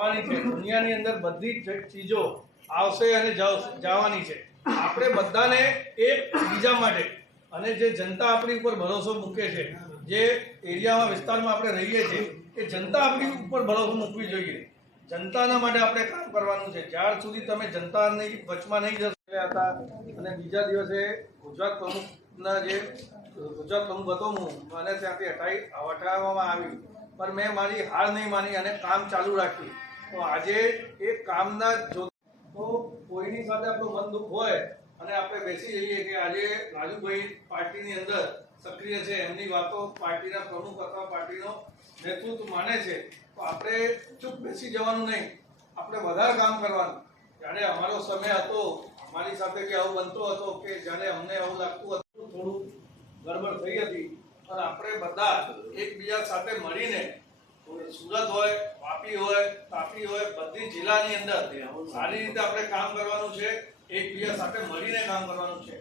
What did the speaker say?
થવાની છે, દુનિયાની અંદર બધી જ ચીજો આવશે અને જવાની છે. આપણે બધાને એકબીજા માટે અને જે જનતા આપણી ઉપર ભરોસો મૂકે છે, જે એરિયામાં વિસ્તારમાં આપણે રહીએ છીએ, એ જનતા આપણી ઉપર ભરોસો મૂકવી જોઈએ. જનતાના માટે આપણે કામ કરવાનું છે. જ્યાર સુધી તમે જનતાની વચમાં નહીં જશો હતા અને બીજા દિવસે ગુજરાત પ્રમુખના જે ગુજરાત પ્રમુખ હતો હું મને ત્યાંથી હટાવવામાં આવી, પણ મેં મારી હાર નહીં માની અને કામ ચાલુ રાખ્યું. તો આજે એ કામના જો તો કોઈની સાથે આપણું મન દુઃખ હોય અને આપણે બેસી જઈએ કે આજે રાજુભાઈ પાર્ટીની અંદર સક્રિય છે, એમની વાતો પાર્ટીના પ્રમુખ અથવા પાર્ટીનો નેતૃત્વ માને છે, તો આપણે ચૂપ બેસી જવાનું નહીં, આપણે વધારે કામ કરવાનું. જ્યારે અમારો સમય હતો, અમારી સાથે કે આવું બનતો હતો કે જ્યારે અમને આવું લાગતું હતું થોડું ગડબડ થઈ હતી, પણ આપણે બધા એકબીજા સાથે મળીને સુરત હોય, વાપી હોય, તાપી હોય, બધી જિલ્લાની અંદર સારી રીતે આપણે કામ કરવાનું છે. એકબીજા સાથે મળીને કામ કરવાનું છે.